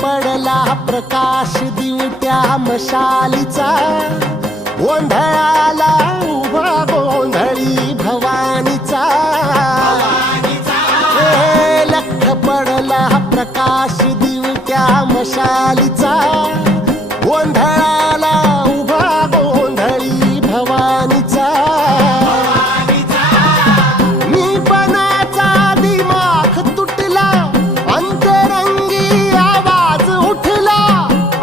पडला प्रकाश दिवट्या मशालीचा, गोंधळाला उभा गोंधळी भवानीचा. लख पडला प्रकाश दिवट्या मशालीचा, गोंधळाला उभा गोंधळी भवानीचा. मीपणाचा दिमाग तुटला, अंतरंगी आवाज उठला,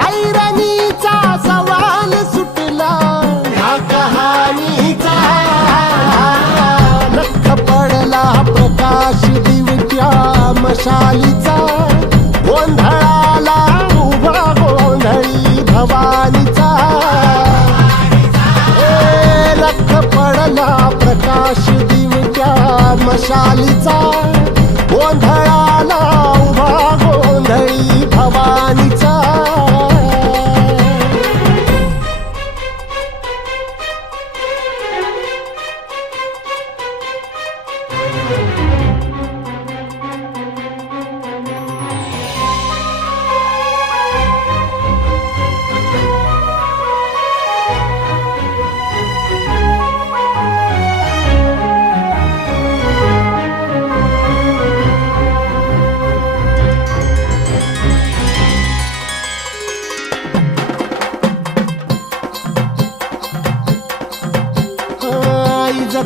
ऐरणीचा सवाल सुटला ह्या कहाणीचा. लख पडला प्रकाश दिवट्या मशालीचा, गोंधळाला उभा गोंधळी भवानीचा. लख पडला प्रकाश दिवट्या मशालीचा, गोंधळाला उभा गोंधळी भवानीचा.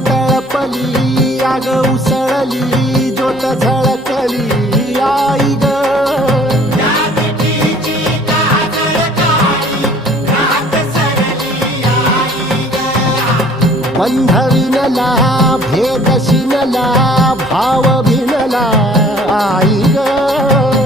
तळपली आग उसळली, ज्योत झळकली आई ग. बंध विनला भेद शिनला, भाव भिनला आई ग.